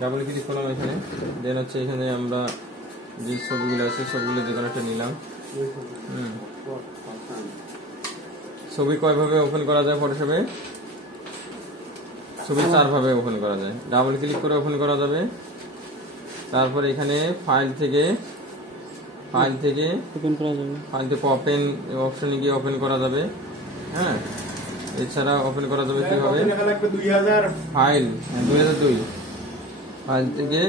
Double click করলাম এখানে, দেন হচ্ছে এখানে আমরা যে ছবিগুলো আছে সবগুলো যে কোনো একটা নিলাম। ছবি কয়ভাবে ওপেন করা যায় ফটোশপে? ছবি 4 ভাবে ওপেন করা যায়। ডাবল ক্লিক করে ওপেন করা যাবে, তারপর এখানে ফাইল থেকে ওপেন করা যাবে, ফাইল থেকে ওপেন অপশনে গিয়ে ওপেন করা যাবে। হ্যাঁ, এছাড়া ওপেন করা যাবে কিভাবে? ফাইল 2002 ফাইল থেকে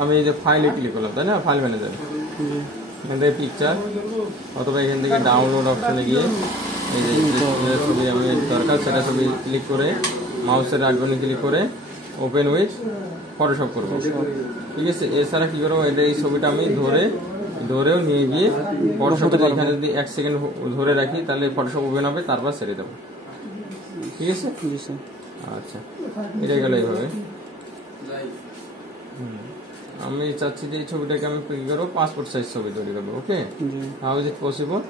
আমি এই যে ফাইলে ক্লিক করলাম, তাই না? ফাইল ম্যানেজার, এখান থেকে পিকচার, অথবা এখান থেকে ডাউনলোড অপশনে গিয়ে এই যে ছবি আমি দরকার সেটা ছবি ক্লিক করে মাউসের আইকনে ক্লিক করে ওপেন উইথ ফটোশপ করবো। ঠিক আছে, এছাড়া কি করবো, এটা এই ছবিটা আমি ধরেও নিয়ে গিয়ে ফটোশপে এখানে যদি 1 সেকেন্ড ধরে রাখি তাহলে ফটোশপ ওপেন হবে, তারপর ছেড়ে দেবো। ঠিক আছে, আচ্ছা, এটা গেল এইভাবে। আমি চাচ্ছি যে এই ছবিটাকে আমি কি করবো, পাসপোর্ট সাইজ ছবি তৈরি করবো। Okay, how is it possible?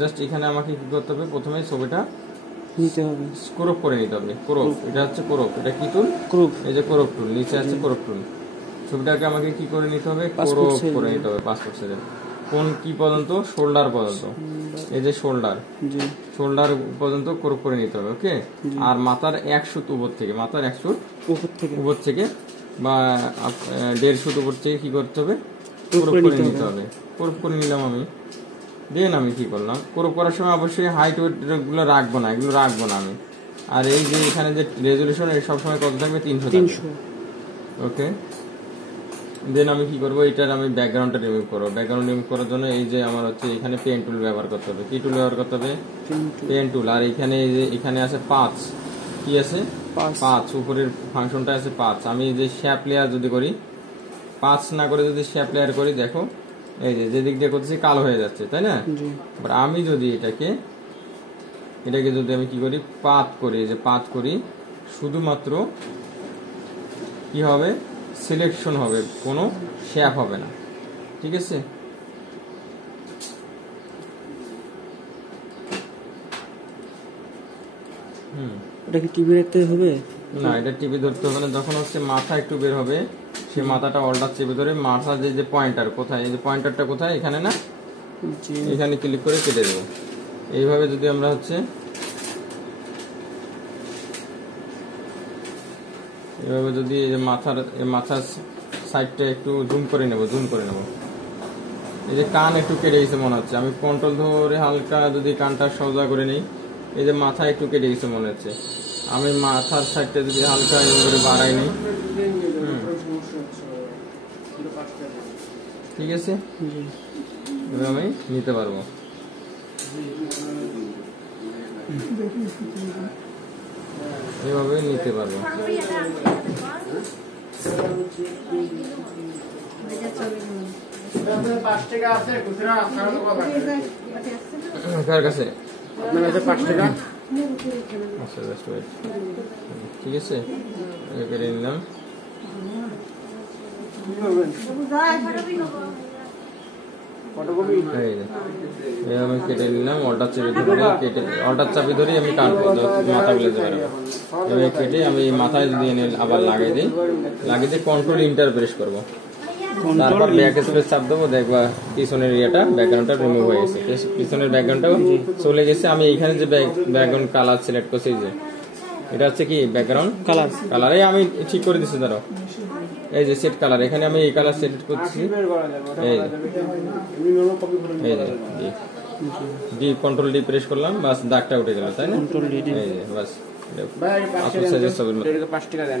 Just এখানে আমাকে কি করতে হবে, প্রথমে ছবিটা নিতে হবে, ক্রপ করে নিতে হবে। ক্রপ, এটা হচ্ছে ক্রপ, এটা কি টুল? ক্রপ। এই যে ক্রপ টুল, নিচে আছে ক্রপ টুল। ছবিটাকে আমাকে কি করে নিতে হবে, ক্রপ করে নিতে হবে পাসপোর্ট সাইজে। কোন কি পর্যন্ত? শোল্ডার পর্যন্ত। এই যে শোল্ডার পর্যন্ত ক্রপ করে নিতে হবে। ওকে, আর মাথার 1 সুত উপর থেকে, মাথার 1 সুত উপর থেকে বা 1.5 সুত উপর থেকে কি করতে হবে, ক্রপ করে নিতে হবে। ক্রপ করে নিলাম আমি, দেন আমি কি করলাম, ক্রপ করার সময় অবশ্যই হাইট ওয়েট গুলো রাখবো না, এগুলো রাখবো না আমি। আর এই যে এখানে যে রেজলিউশন সবসময় কত থাকবে, 300। ওকে, দেন আমি কি করবো, এটার আমি ব্যাকগ্রাউন্ডটা রিমুভ করবো। ব্যাকগ্রাউন্ড রিমুভ করার জন্য এই যে আমার হচ্ছে এখানে পেন টুল ব্যবহার করতে হবে। কি টুল ব্যবহার করতে হবে? Pen tool. আর এখানে এই যে এখানে আছে 5, কি আছে 5, উপরের ফাংশনটা আছে 5। আমি এই যে শেপ লেয়ার যদি করি, 5 না করে যদি শেপ লেয়ার করি, দেখো এই যে দিক দিয়ে করতেছি কালো হয়ে যাচ্ছে, তাই না? আমি যদি এটাকে যদি আমি কি করি, পাত করি, যে পাত করি, শুধুমাত্র কি হবে, সিলেকশন হবে, কোনো শেপ হবে না। ঠিক আছে, এটা কি টিভি রাখতে হবে? না, এটা টিভি ধরতে হবে না। যখন হচ্ছে মাথা একটু বের হবে, সে মাথাটা অল্টার চেপে ধরে মাথা যে পয়েন্টার কোথায়, এই যে পয়েন্টারটা কোথায়, এখানে না, এখানে ক্লিক করে কেটে দেবো। এইভাবে যদি আমরা হচ্ছে এভাবে যদি মাথার সাইডটা একটু জুম করে নেব। এই যে কান একটু কেটে গেছে মনে হচ্ছে, আমি কন্ট্রোল ধরে হালকা যদি কানটা সোজা করে নিই, এই যে মাথা একটু কেটে গেছে মনে হচ্ছে, আমি মাথার সাইডটা যদি হালকা এভাবে বাড়াই নিই, ঠিক আছে, এভাবে আমি নিতে পারবো। এভাবে নিতে পারবো। কার কাছে? ঠিক আছে, কেটে নিলাম। আমি কেটে নিলাম, অল্টার চাপি ধরে আমি কাটবো, মাথা গুলো যেতে পারবো। এবার কেটে আমি মাথায় যদি এনে আবার লাগিয়ে দিই, কন্ট্রোল ইন্টার প্রেস করবো, তারপর ব্যাক স্পেস চাপ দেবো, দেখবা পিছনের ইয়েটা, ব্যাকগ্রাউন্ডটা রিমুভ হয়ে গেছে, পিছনের ব্যাকগ্রাউন্ডটাও চলে গেছে। আমি এখানে যে ব্যাকগ্রাউন্ড কালার সিলেক্ট করছি, যে এটা হচ্ছে কি ব্যাকগ্রাউন্ড কালারে আমি ঠিক করে দিচ্ছি। ধরো এই যে সেট কালার, এখানে আমি এই কালার সিলেক্ট করছি, ডি কন্ট্রোল ডি প্রেস করলাম, বাস দাগটা উঠে গেল, তাই না? এই যে বাস, 5 টাকা দেন।